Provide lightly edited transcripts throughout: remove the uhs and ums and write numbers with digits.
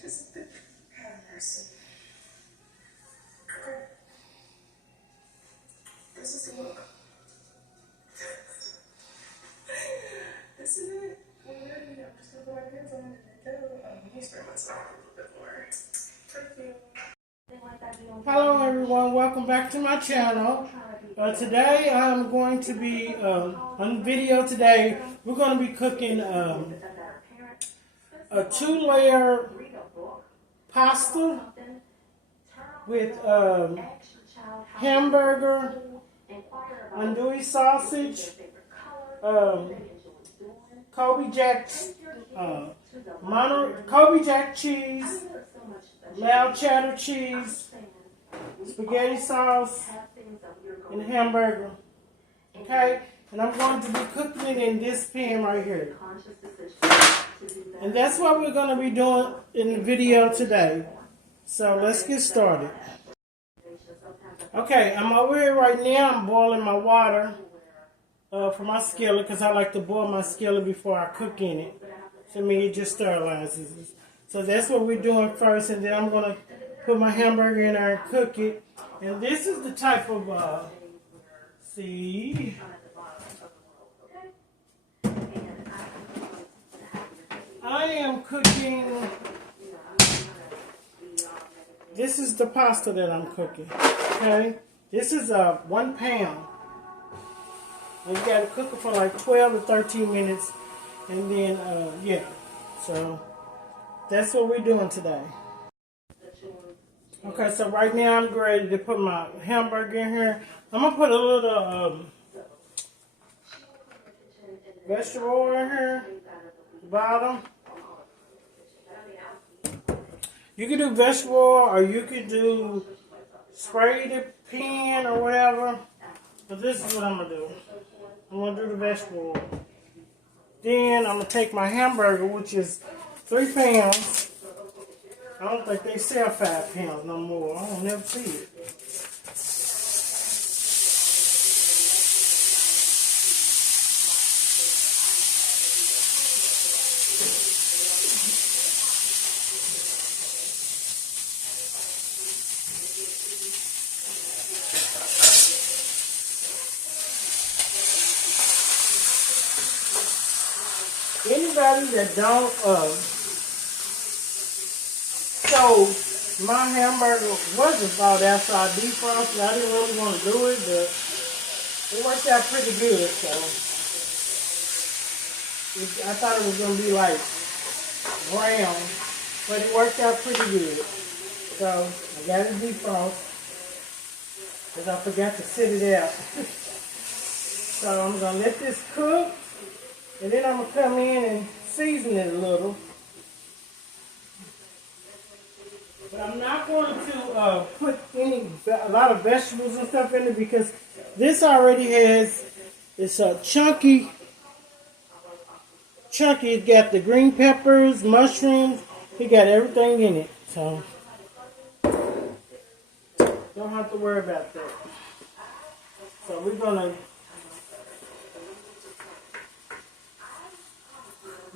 Just have mercy. Okay. This is the look. This is it. When you're ready, I'm just gonna put my hands on it and go. Let me spray myself a little bit more. Perfume. Hello everyone, welcome back to my channel. Today I'm going to be on video today. We're going to be cooking a 2-layer pasta with hamburger, andouille sausage, Kobe Jack cheese, mild cheddar cheese, spaghetti sauce, and hamburger. Okay? And I'm going to be cooking it in this pan right here. And that's what we're going to be doing in the video today. So let's get started. Okay, I'm over here right now. I'm boiling my water for my skillet because I like to boil my skillet before I cook in it. To me, it just sterilizes it. So that's what we're doing first, and then I'm going to put my hamburger in there and cook it. And this is the type of, I am cooking, this is the pasta that I'm cooking, okay? This is 1 pound. And you got to cook it for like 12 to 13 minutes, and then, yeah, so that's what we're doing today. Okay, so right now I'm ready to put my hamburger in here. I'm going to put a little vegetable oil in here, bottom. You can do vegetable oil or you can do spray the pan or whatever. But this is what I'm going to do. I'm going to do the vegetable oil. Then I'm going to take my hamburger, which is 3 pounds. I don't think they sell 5 pounds no more. I don't never see it. Anybody that don't so my hamburger wasn't thought after I defrosted. I didn't really want to do it, but it worked out pretty good. So I thought it was going to be like brown, but it worked out pretty good. So I got it defrosted because I forgot to sit it out. So I'm going to let this cook, and then I'm going to come in and season it a little. But I'm not going to put a lot of vegetables and stuff in it because this already has, it's a chunky. It got the green peppers, mushrooms, it got everything in it. So, don't have to worry about that. So we're going to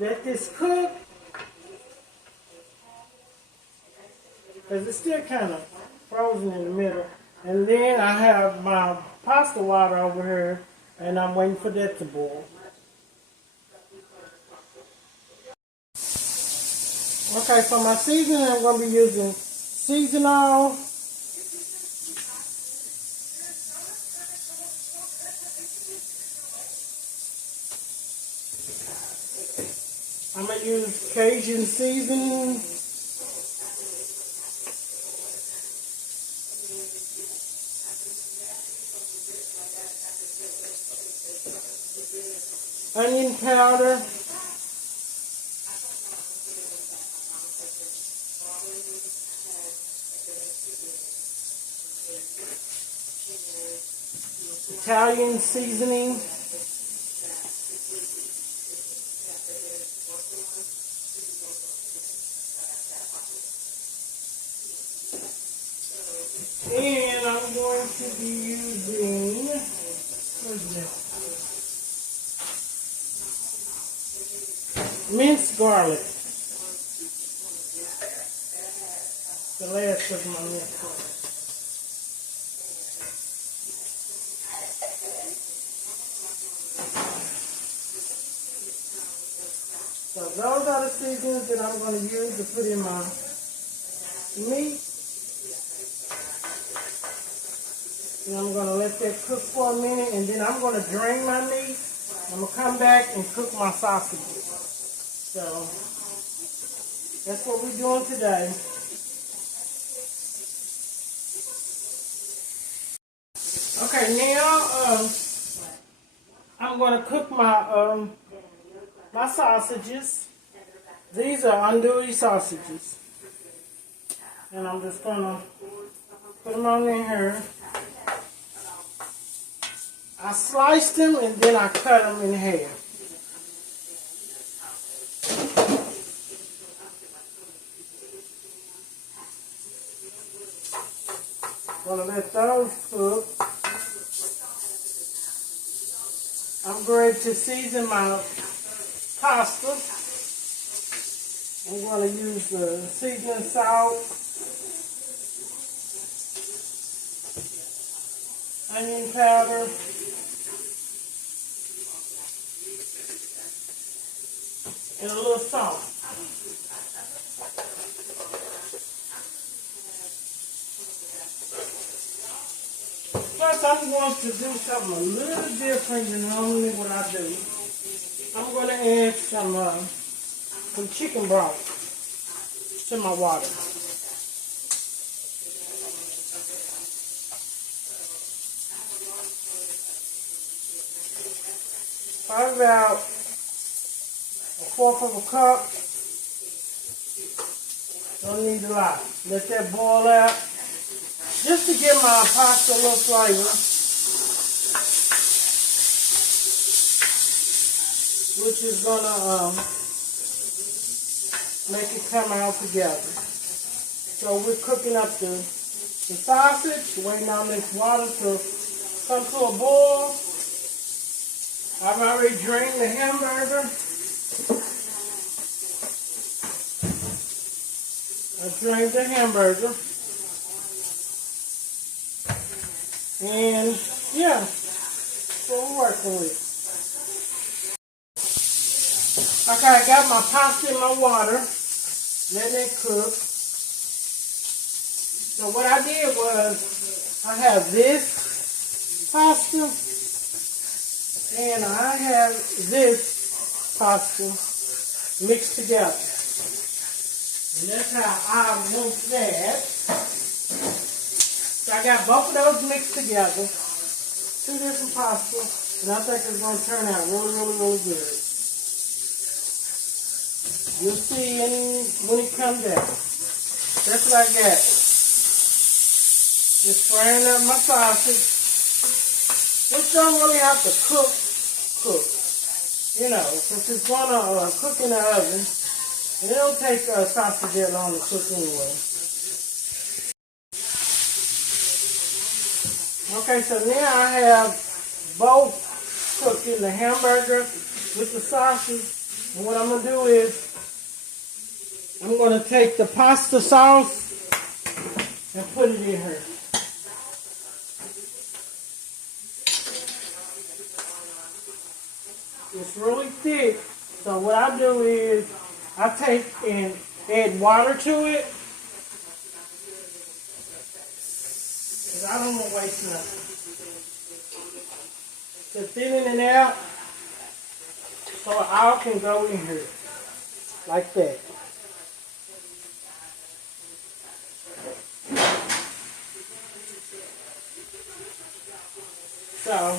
let this cook. Because it's still kind of frozen in the middle. And then I have my pasta water over here, and I'm waiting for that to boil. Okay, for my seasoning, I'm going to be using seasonal. I'm going to use Cajun seasoning. Onion powder, Italian seasoning, and I'm going to be using, where's that? Minced garlic. the last of my mince. So those are the seasonings that I'm going to use to put in my meat. And I'm going to let that cook for a minute, and then I'm going to drain my meat. I'm going to come back and cook my sausages. So that's what we're doing today. Okay, now I'm going to cook my my sausages. These are andouille sausages. And I'm just going to put them on in here. I sliced them and then I cut them in half. Gonna let those cook. I'm going to season my pasta. I'm going to use the seasoning salt, onion powder, and a little salt. First, I'm going to do something a little different than normally what I do. I'm going to add some chicken broth to my water. Probably about 1/4 of a cup. Don't need a lot. Let that boil out. Just to give my pasta a little flavor. Which is gonna make it come out together. So we're cooking up the sausage, waiting on this water to come to a boil. I've already drained the hamburger. I drained the hamburger. And yeah, that's what we're working with. Okay, I got my pasta in my water, letting it cook. So what I did was, I have this pasta, and I have this pasta mixed together. And that's how I want that. So I got both of those mixed together, 2 different pastas, and I think it's going to turn out really, really, really good. You'll see when it comes out. That's what I got. Just frying up my sausage. This don't really have to cook. You know, since it's going to cook in the oven. And it don't take sausage that long to cook anyway. Okay, so now I have both cooking, the hamburger with the sausage. And what I'm going to do is, I'm going to take the pasta sauce and put it in here. It's really thick, so what I do is, I take and add water to it. Because I don't want to waste nothing. To thin it out, so it all can go in here. Like that. So,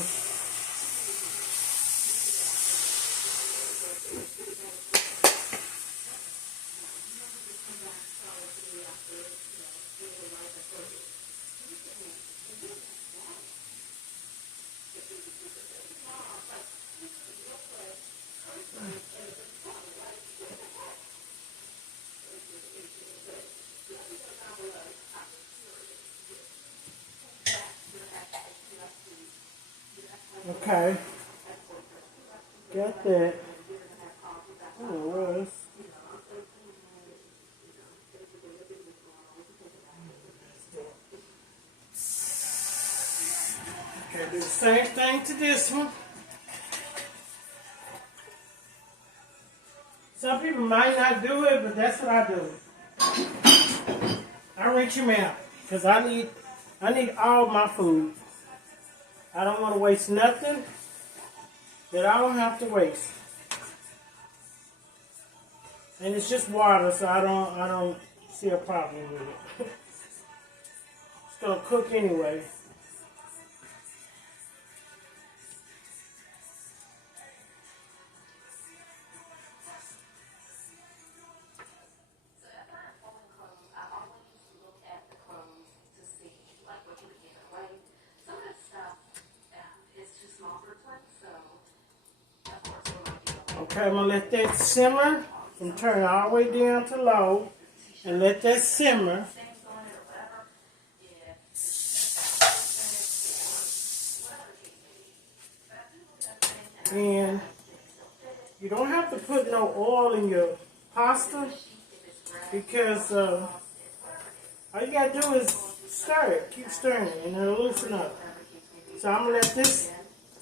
okay, got that. Oh, it was. Okay, do the same thing to this one. Some people might not do it, but that's what I do. I rinse them out because I need all my food. I don't want to waste nothing that I don't have to waste. And it's just water, so I don't see a problem with it. It's gonna cook anyway. Okay, I'm gonna let that simmer and turn all the way down to low and let that simmer. And you don't have to put no oil in your pasta because all you gotta do is stir it, keep stirring it, and it'll loosen up. So I'm gonna let this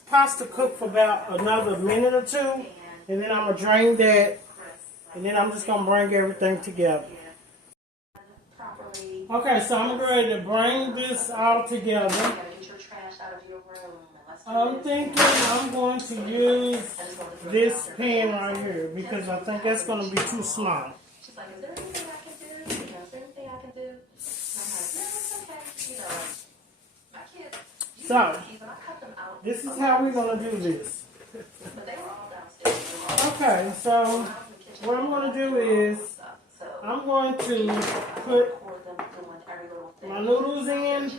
pasta cook for about another minute or two. And then I'm going to drain that, and then I'm just going to bring everything together. Okay, so I'm ready to bring this all together. I'm thinking I'm going to use this pan right here because I think that's going to be too small. So, this is how we're going to do this. Okay, so what I'm going to do is I'm going to put my noodles in.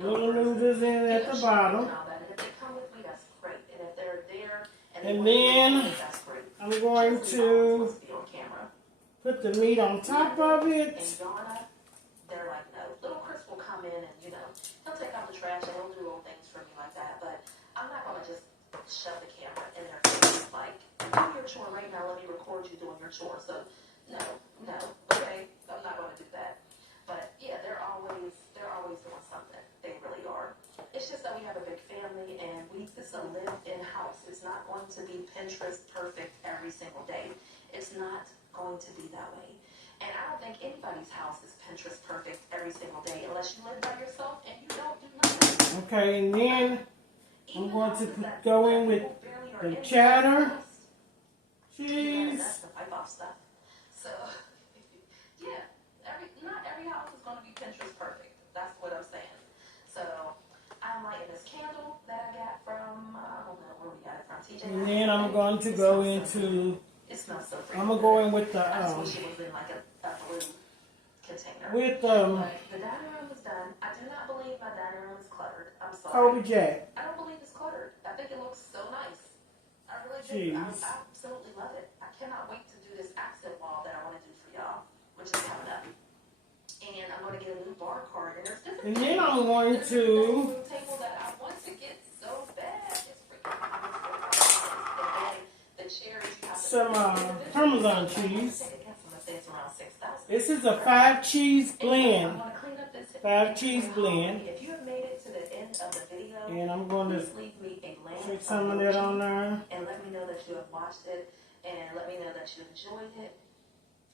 Little noodles in at the bottom. And then I'm going to put the meat on top of it. They're like, no. Little Chris will come in and, he'll take out the trash and he'll do little things for me like that. But I'm not going to just shove the camera in their face like, do your chore right now. Let me record you doing your chore. So, no. Okay? I'm not going to do that. But, yeah, they're always doing something. They really are. It's just that we have a big family and it's a live-in house. It's not going to be Pinterest perfect every single day. It's not going to be that way. And I don't think anybody's house is Pinterest perfect every single day unless you live by yourself and you don't do nothing. Okay, and then I'm going to go in with the cheddar cheese. That's the pipe off stuff. So, yeah, not every house is going to be Pinterest perfect. That's what I'm saying. So, I'm lighting this candle that I got from, I don't know where we got it from, TJ. And then I'm going to go into... It smells so pretty. I'm gonna go in with the I wish it was in like a blue container. With the dining room is done. I do not believe my dining room is cluttered. I'm sorry. Kobe Jack. I don't believe it's cluttered. I think it looks so nice. I really do. I absolutely love it. I cannot wait to do this accent wall that I want to do for y'all, which is coming up. And I'm going to get a new bar card. And there's different. And then I'm going to table that I want to get so bad. It's freaking some Parmesan cheese. This is a 5 cheese blend. 5 cheese blend. And I'm going to stick some of that on there. And let me know that you have watched it. And let me know that you enjoyed it.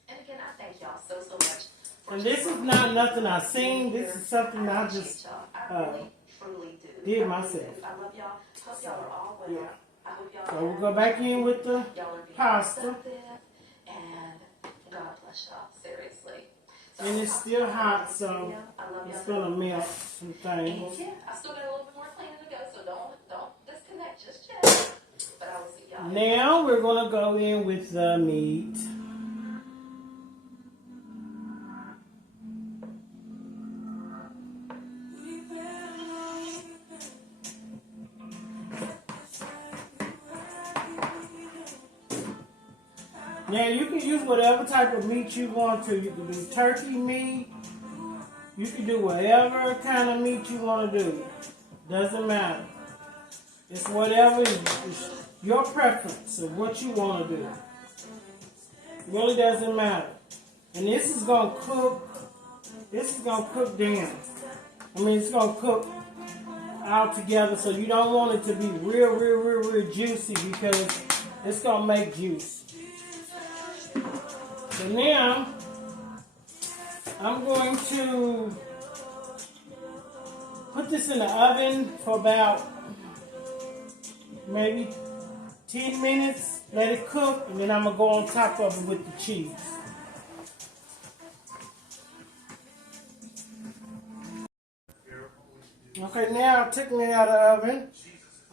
And again, I thank y'all so much. And this is not nothing I've seen. This is something I just did myself. I love y'all. Hope y'all are all well. Yeah. So we'll go back in with the pasta. And God bless y'all, seriously. And it's still hot, so it's going to melt some things. Yeah, I still got a little bit more cleaning to go, so don't disconnect just yet. But I will see y'all. Now we're going to go in with the meat. Now you can use whatever type of meat you want to. You can do turkey meat. You can do whatever kind of meat you want to do. Doesn't matter. It's whatever is your preference of what you want to do. It really doesn't matter. And this is going to cook this is going to cook down. I mean, it's going to cook all together, so you don't want it to be real juicy because it's going to make juice. So now, I'm going to put this in the oven for about maybe 10 minutes. Let it cook, and then I'm going to go on top of it with the cheese. Okay, now I'm taking it out of the oven.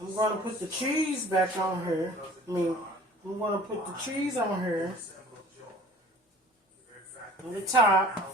I'm going to put the cheese back on here. I'm going to put the cheese on here. On the top.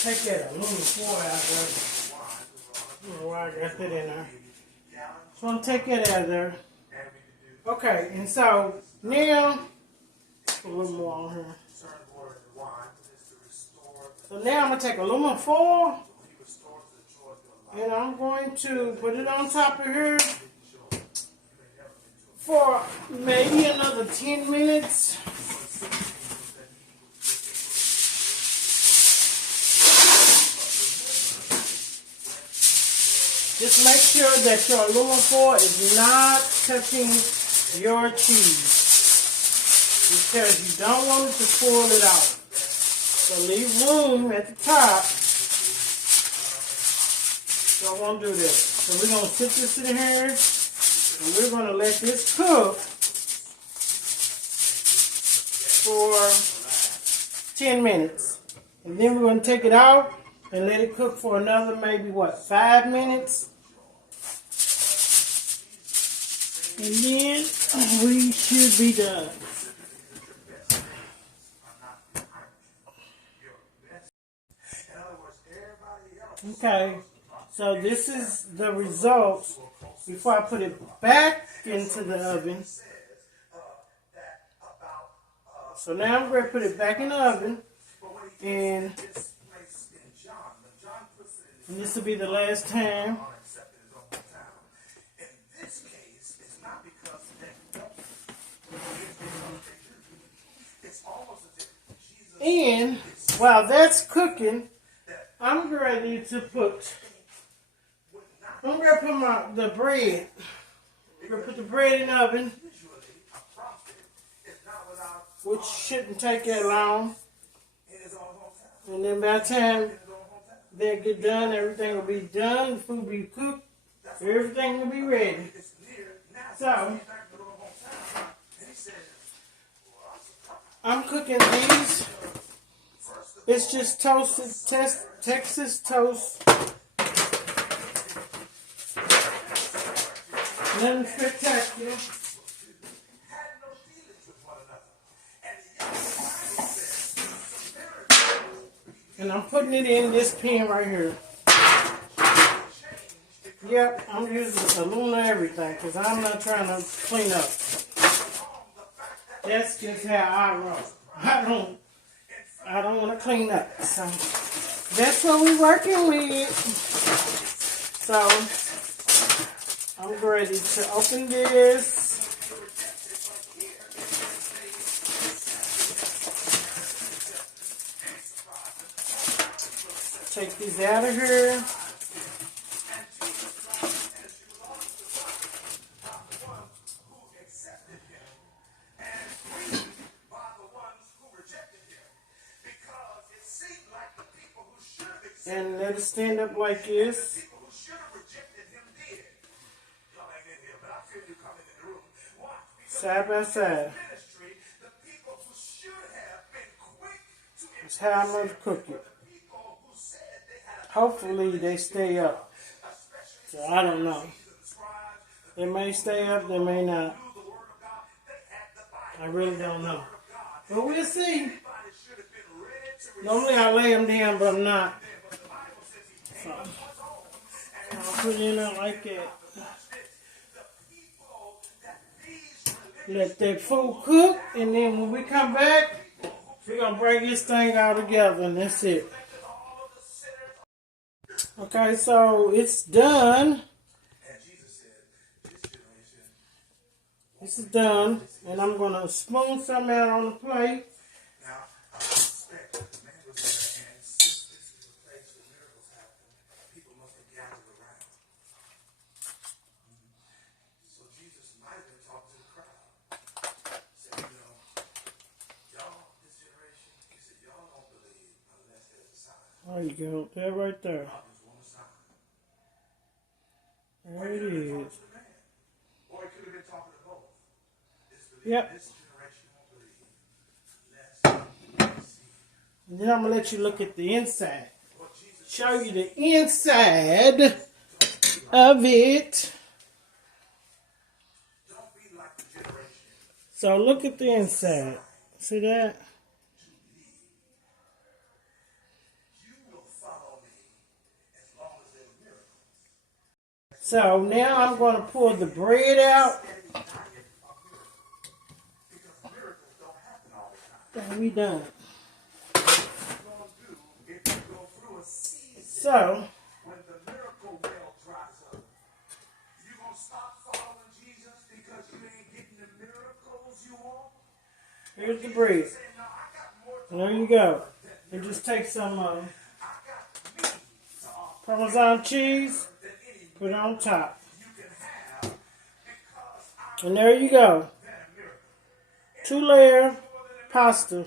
Take that aluminum foil out there. I don't know why I got that in there. So I'm going to take that out of there. Okay, and so now, a little more on here. So now I'm going to take aluminum foil and I'm going to put it on top of here for maybe another 10 minutes. Just make sure that your aluminum foil is not touching your cheese because you don't want it to pull it out. So leave room at the top. Don't want to do this. So we're going to sit this in here and we're going to let this cook for 10 minutes. And then we're going to take it out and let it cook for another maybe, 5 minutes? And then we should be done. Okay, so this is the results before I put it back into the oven. So now I'm going to put it back in the oven, and this will be the last time. And while that's cooking, I'm ready to put the bread. I'm going to put the bread in the oven, which shouldn't take that long. And then by the time they get done, everything will be done, the food will be cooked, everything will be ready. So, I'm cooking these. It's just toasted Texas toast. Nothing spectacular. And I'm putting it in this pan right here. Yep, I'm using aluminum everything because I'm not trying to clean up. That's just how I roll. I don't want to clean up. So that's what we're working with. So I'm ready to open this. Take these out of here. And let it stand up like this. Side by side. It's how I'm going to cook it. Hopefully they stay up. So I don't know. They may stay up, they may not. I really don't know. But we'll see. Normally I lay them down, but I'm not. So I'll put it in there like that. Let that food cook, and then when we come back, we're going to break this thing all together, and that's it. Okay, so it's done. This is done, and I'm going to spoon some out on the plate. There you go. That right there. There it is. Yep. And then I'm going to let you look at the inside. Show you the inside of it. So look at the inside. See that? So now I'm going to pull the bread out. And we done. So here's the bread. And there you go. And just take some Parmesan cheese. Put it on top. And there you go. 2-layer pasta.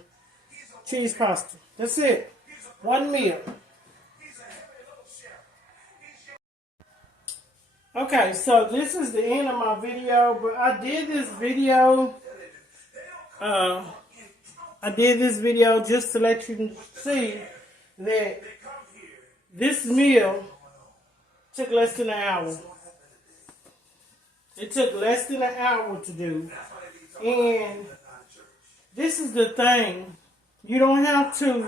Cheese pasta. That's it. One meal. Okay, so this is the end of my video. But I did this video. Just to let you see that this meal took less than an hour. It took less than an hour to do. And this is the thing. You don't have to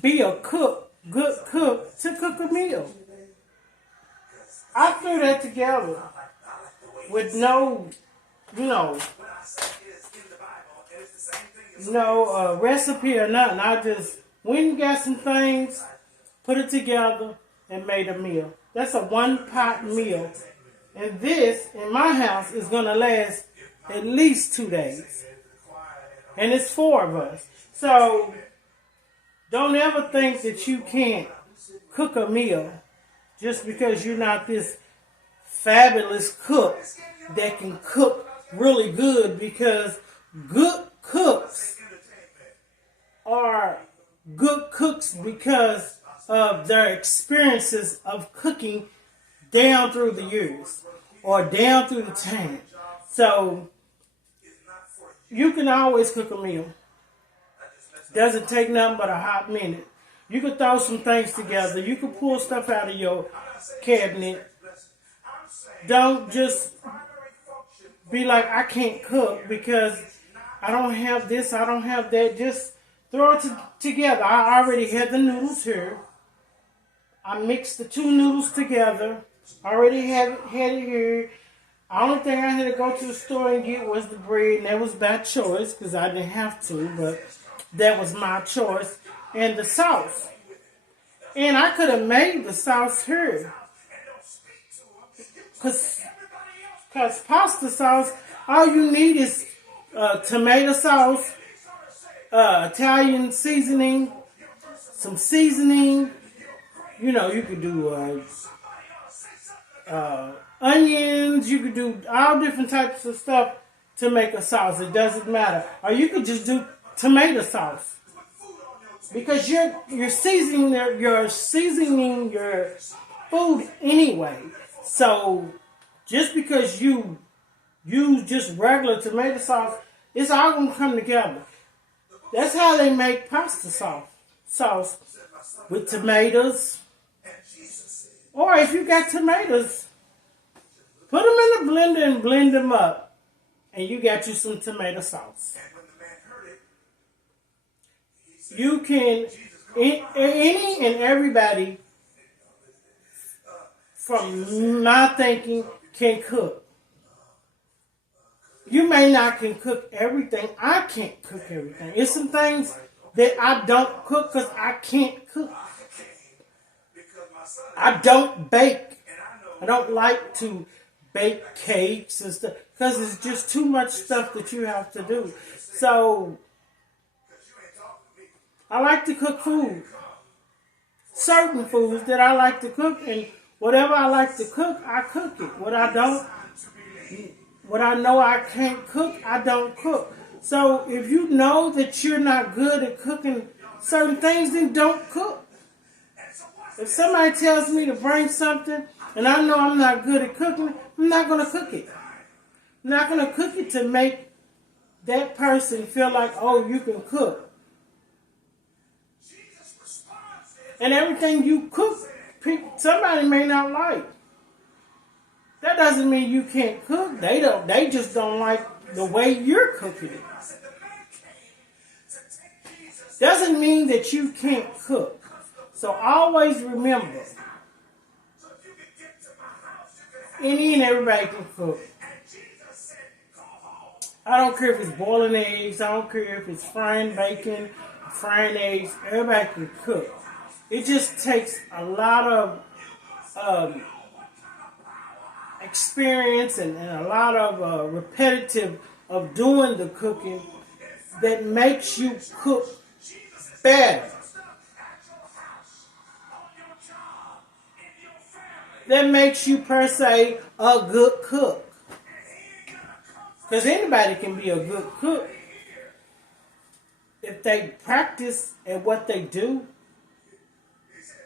be a good cook, to cook a meal. I threw that together with no recipe or nothing. I just went and got some things, put it together, and made a meal. That's a one-pot meal. And this, in my house, is going to last at least 2 days. And it's 4 of us. So, don't ever think that you can't cook a meal just because you're not this fabulous cook that can cook really good, because good cooks are good cooks because of their experiences of cooking down through the years or down through the time. So you can always cook a meal. Doesn't take nothing but a hot minute. You can throw some things together. You can pull stuff out of your cabinet. Don't just be like, I can't cook because I don't have this, I don't have that. Just throw it together. I already had the noodles here. I mixed the 2 noodles together. I already had it here. The only thing I had to go to the store and get was the bread, and that was by choice because I didn't have to, but that was my choice. And the sauce. And I could have made the sauce here. Because pasta sauce, all you need is tomato sauce, Italian seasoning, some seasoning. You know, you could do onions. You could do all different types of stuff to make a sauce. It doesn't matter. Or you could just do tomato sauce, because you're seasoning your food anyway. So just because you use just regular tomato sauce, it's all gonna come together. That's how they make pasta sauce with tomatoes. Or if you got tomatoes, put them in the blender and blend them up. And you got you some tomato sauce. You can, any and everybody from my thinking can cook. You may not can cook everything. I can't cook everything. It's some things that I don't cook because I can't cook. I don't bake. I don't like to bake cakes and stuff because it's just too much stuff that you have to do. So I like to cook food. Certain foods that I like to cook, and whatever I like to cook, I cook it. What I know I can't cook, I don't cook. So if you know that you're not good at cooking certain things, then don't cook. If somebody tells me to bring something and I know I'm not good at cooking, I'm not going to cook it. I'm not going to cook it to make that person feel like, oh, you can cook. And everything you cook, somebody may not like. That doesn't mean you can't cook. They just don't like the way you're cooking it. Doesn't mean that you can't cook. So always remember, any and everybody can cook. I don't care if it's boiling eggs. I don't care if it's frying bacon, frying eggs. Everybody can cook. It just takes a lot of experience and a lot of repetitive of doing the cooking that makes you cook better. That makes you, per se, a good cook. Because anybody can be a good cook if they practice at what they do.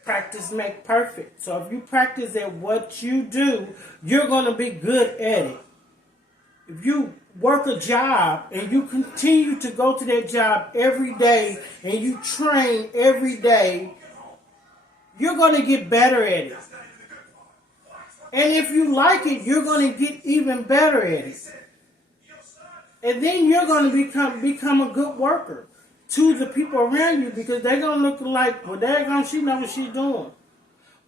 Practice make perfect. So if you practice at what you do, you're going to be good at it. If you work a job and you continue to go to that job every day and you train every day, you're going to get better at it. And if you like it, you're going to get even better at it. And then you're going to become a good worker to the people around you, because they're going to look like, well, she knows what she's doing.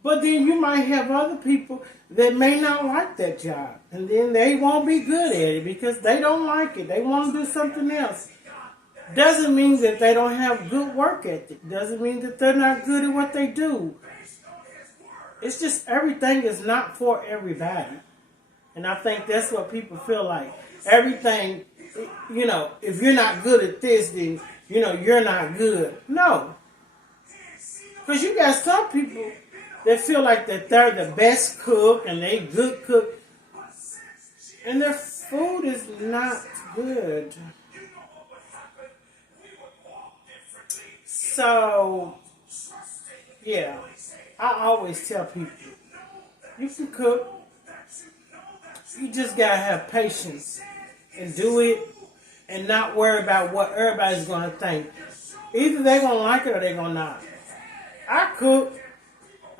But then you might have other people that may not like that job. And then they won't be good at it because they don't like it. They want to do something else. Doesn't mean that they don't have good work ethic. Doesn't mean that they're not good at what they do. It's just everything is not for everybody. And I think that's what people feel like. Everything, if you're not good at this, then, you're not good. No. Because you got some people that feel like that they're the best cook and they good cook. And their food is not good. So, yeah. I always tell people, you can cook. You just got to have patience and do it and not worry about what everybody's going to think. Either they're going to like it or they're going to not. I cook.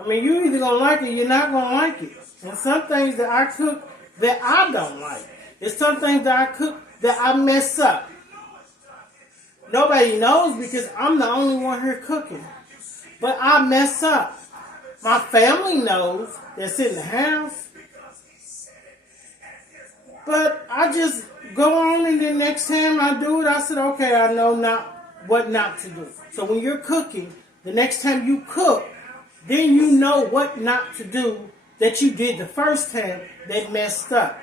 You either going to like it or you're not going to like it. And some things that I cook that I don't like. There's some things that I cook that I mess up. Nobody knows because I'm the only one here cooking. But I mess up. My family knows that's in the house. But I just go on, and then next time I do it, I said, okay, I know what not to do. So when you're cooking, the next time you cook, then you know what not to do that you did the first time that messed up.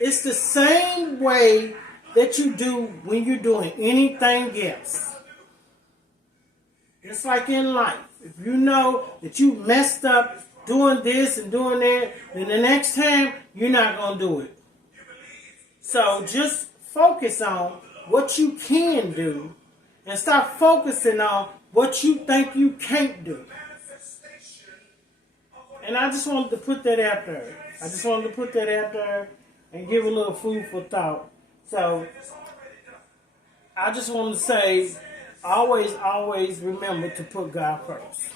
It's the same way that you do when you're doing anything else. It's like in life. If you know that you messed up doing this and doing that, then the next time you're not going to do it. So just focus on what you can do and stop focusing on what you think you can't do. And I just wanted to put that out there. And give a little food for thought. So I just want to say, always remember to put God first.